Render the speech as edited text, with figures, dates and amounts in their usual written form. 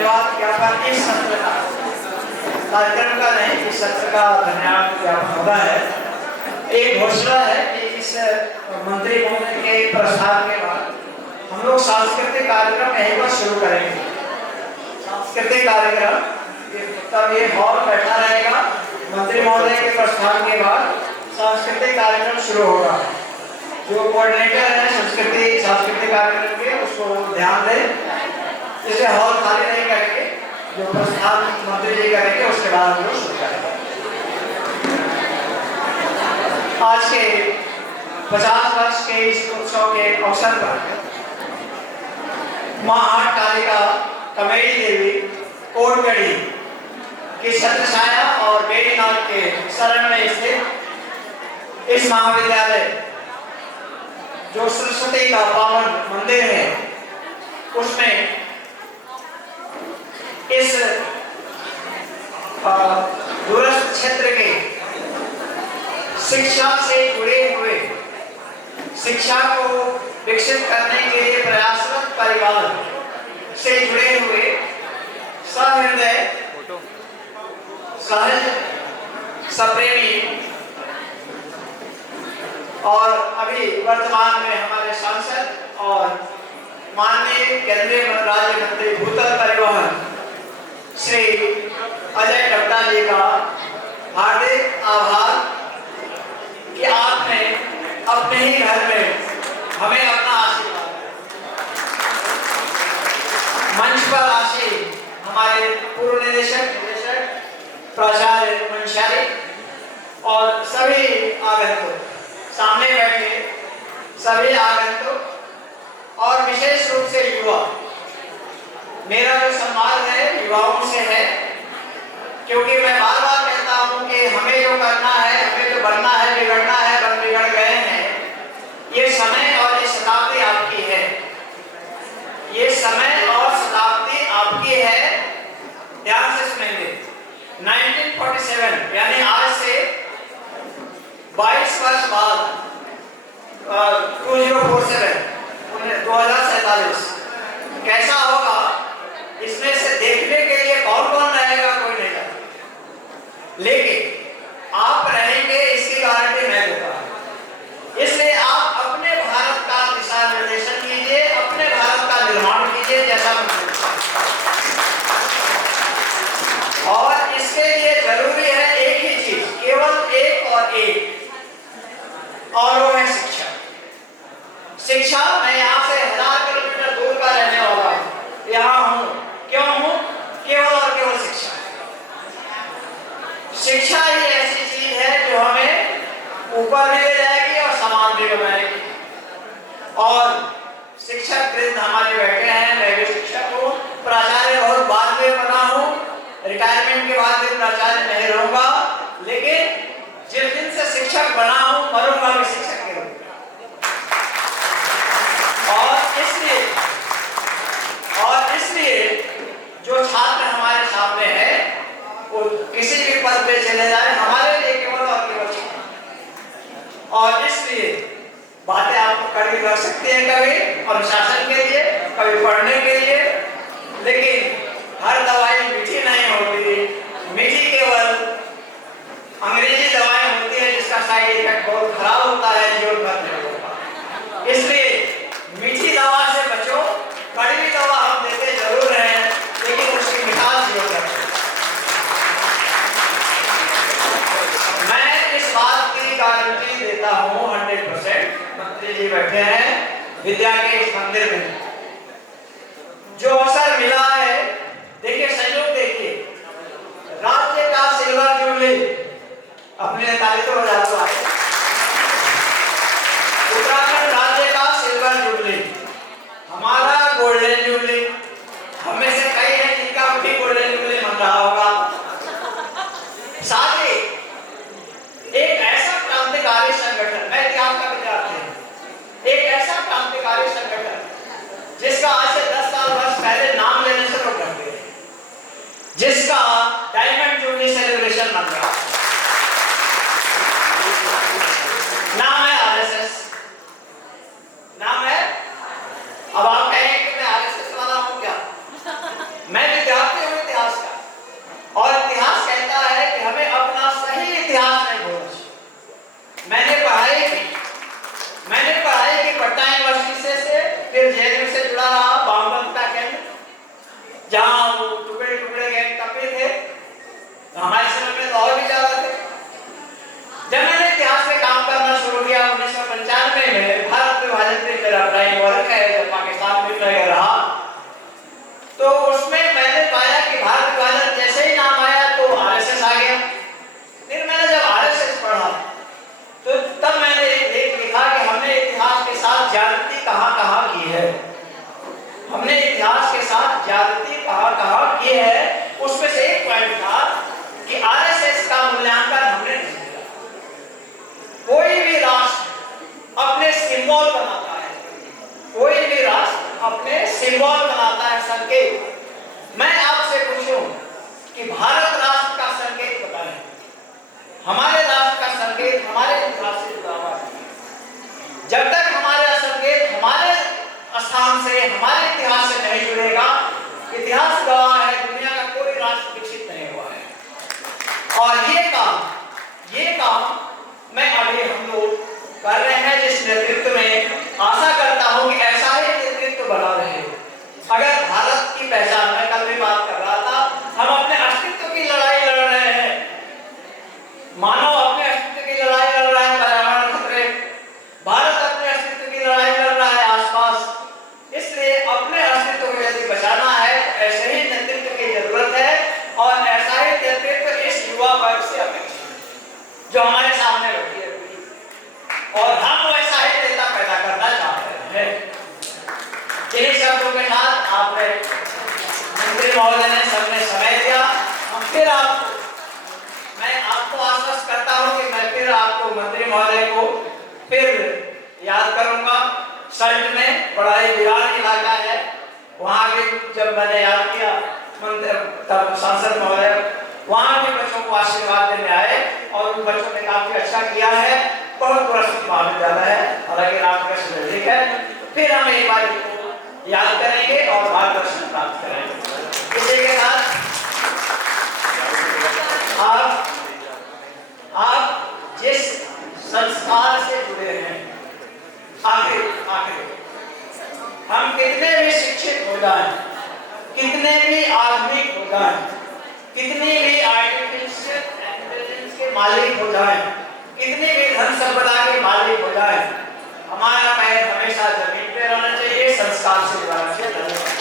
धन्यवाद ज्ञापन इस सत्र का कार्यक्रम का नहीं, इस सत्र का धन्यवाद ज्ञापन होता है। एक घोषणा है कि इस मंत्री महोदय के प्रस्ताव के बाद हम लोग सांस्कृतिक कार्यक्रम यहीं पर शुरू करेंगे। सांस्कृतिक कार्यक्रम तब ये हॉल बैठा रहेगा, मंत्री महोदय के प्रस्ताव के बाद सांस्कृतिक कार्यक्रम शुरू होगा। जो कोऑर्डिनेटर है सांस्कृतिक कार्यक्रम के, उसको ध्यान दें, इसे हॉल खाली नहीं करके जो प्रस्ताव मंत्री जी करेंगे उसके बाद हम लोग शुरू करेंगे। आज के 50 वर्ष के इस उत्सव के अवसर पर मां हाट कालिका कमेटी देवी कोटगढ़ी की छत्रछाया और बेड़ीनाथ के शरण में स्थित इस महाविद्यालय जो सरस्वती का पावन मंदिर है, उसमें इस दूरस्थ क्षेत्र के शिक्षा से जुड़े हुए, शिक्षा को विकसित करने के लिए प्रयासरत परिवार से जुड़े हुए सहृदय, सहज, सप्रेमी और अभी वर्तमान में हमारे सांसद और माननीय केंद्रीय राज्य मंत्री भूतल परिवहन श्री अजय टपटा जी का हार्दिक आभार कि आपने अपने ही घर में हमें अपना आशीर्वाद, मंच पर आसीन हमारे पूर्व निदेशक प्राचार्य मंशारी और सभी आगंतुक, सामने बैठे सभी आगंतुक और विशेष रूप से युवा। मेरा जो संवाद है युवाओं से है, क्योंकि मैं बार बार कहता हूं कि हमें जो करना है, हमें जो बनना है, बिगड़ना है, बन बिगड़ गए हैं। ये समय और ये शताब्दी आपकी है, ये समय और शताब्दी आपकी है। ध्यान से सुनेंगे। 1947 यानी आज से 22 वर्ष बाद 2047 कैसा होगा, इसमें से देखने के लिए कौन कौन रहेगा कोई नहीं जानता, लेकिन आप रहेंगे इसकी गारंटी मैं देता हूं। इसलिए आप अपने भारत का दिशा निर्देशन कीजिए, अपने भारत का निर्माण कीजिए जैसा मैं, और इसके लिए जरूरी है एक ही चीज, केवल एक और एक, और वो है शिक्षा। शिक्षा, मैं यहाँ से 1000 किलोमीटर दूर का रहने वाला हूँ, यहाँ हूँ, क्यों हूँ? केवल और केवल शिक्षा। शिक्षा ही ऐसी चीज है जो हमें ऊपर भी ले जाएगी और समान भी बनाएगी। और शिक्षक वृंद हमारे बैठे हैं, मैं भी शिक्षक हूँ, प्राचार्य बहुत बाद में बना हूँ, रिटायरमेंट के बाद भी प्राचार्य नहीं रहूंगा, लेकिन जिस दिन से शिक्षक बना हूं मरूंगा भी शिक्षक के रूप में। और इसलिए जो छात्र हमारे सामने है वो किसी भी पद पे चले जाए, हमारे लिए केवल और केवल छात्र। और इसलिए बातें आपको कड़ी लग सकती है कभी अनुशासन के लिए, कभी पढ़ने के लिए, लेकिन हर दवाई मीठी नहीं होती। मीठी केवल अंग्रेजी दवाएं होती है जिसका साइड इफेक्ट बहुत खराब होता है, जीवन भर नहीं होता। इसलिए मीठी दवा से बचो, कड़वी दवा हम देते जरूर हैं, लेकिन उसकी मिठास जीवन भर। मैं इस बात की गारंटी देता हूं 100%। मंत्री जी बैठे हैं विद्या के इस मंदिर में, जो अवसर मिला है, देखिए संयोग देखिए, राज्य का सिल्वर जुबली, अपने ताली तो बजा दो। उत्तराखंड राज्य का सिल्वर जुबली, हमारा गोल्डन जुबली, हमें से कई हैं जिनका भी गोल्डन जुबली मन रहा होगा। साथ ही एक ऐसा क्रांतिकारी संगठन, मैं इतिहास का विद्यार्थी हूं, एक ऐसा क्रांतिकारी संगठन जिसका आज से 10 वर्ष पहले नाम लेने से रोक कर दिया, जिसका डायमंड जुबली सेलिब्रेशन बन रहा है, नाम है आरएसएस। नाम है, अब आप कहेंगे कि मैं आरएसएस वाला हूं क्या? मैं विद्यार्थी जहाँ वो टुकड़े टुकड़े के कपड़े थे, हमारे समय में तो और भी ज्यादा थे। जब मैंने इतिहास में काम करना शुरू किया 1995 में, भारत विभाजन पे मेरा प्राइम वर्क है, जब पाकिस्तान में मैं रहा, तो उसमें मैंने पाया कि भारत विभाजन जैसे ही नाम आया तो आरएसएस आ गया। फिर मैंने जब आरएसएस पढ़ा तो तब मैंने एक लिखा कि हमने इतिहास के साथ ज्यादती कहाँ की है, हमने इतिहास के साथ ज्यादती कहाँ की है। उसमें से एक पॉइंट था कि आरएसएस का मूल्यांकन हमने नहीं किया। कोई भी राष्ट्र अपने सिंबल बनाता है, कोई भी राष्ट्र अपने सिंबल बनाता है, संकेत। मैं आपसे पूछूं कि भारत राष्ट्र का संकेत बताएं, हमारे राष्ट्र का संकेत हमारे इतिहास से जुड़ा हुआ है। जब तक हमारा संकेत हमारे स्थान से, हमारे इतिहास से नहीं जुड़ेगा, इतिहास गवाह है दुनिया का कोई राष्ट्र विकसित नहीं हुआ है। और ये काम मैं अभी हम लोग कर रहे हैं, जिस नेतृत्व में आशा करता हूं कि ऐसा ही नेतृत्व बना रहे। अगर भारत की पहचान, मैं कल भी बात कर रहा था, हम अपने अस्तित्व की लड़ाई लड़ रहे हैं, मानव अपने अस्तित्व की लड़ाई लड़ रहा है पर्यावरण खतरे, भारत अपने अस्तित्व की लड़ाई लड़ रहा है आसपास। इसलिए अपने अस्तित्व को यदि बचाना है तो ऐसे ही नेतृत्व की जरूरत है, और ऐसा ही नेतृत्व इस युवा वर्ग से अपेक्षित है जो हमारे सामने बैठी है, और हम वैसा ही नेता पैदा करना चाहते हैं। जिन शब्दों के साथ आपने मंत्री महोदय ने सबने समय दिया, हम फिर मैं आपको आश्वस्त करता हूं कि मैं फिर आपको मंत्री महोदय को फिर याद करूंगा। सल्ट में बड़ा ही विराट इलाका है, वहां भी जब मैंने याद किया तब सांसद महोदय वहां भी बच्चों को आशीर्वाद देने आए, और उन बच्चों ने काफी अच्छा किया है। बहुत पुरस्कृत महाविद्यालय है, हालांकि रामकृष्ण नजदीक है। फिर हम एक बार याद करेंगे और मार्गदर्शन प्राप्त करेंगे। इसी के साथ आप जिस संस्कार से जुड़े हैं, आखिर हम कितने भी शिक्षित हो जाएं, कितने भी आधुनिक हो जाएं, कितनी भी आर्टिफिशियल इंटेलिजेंस के मालिक हो जाएं, कितनी भी धन संपदा के मालिक हो जाएं, हमारा पैर हमेशा जमीन पे रहना चाहिए, संस्कार से जुड़ना चाहिए।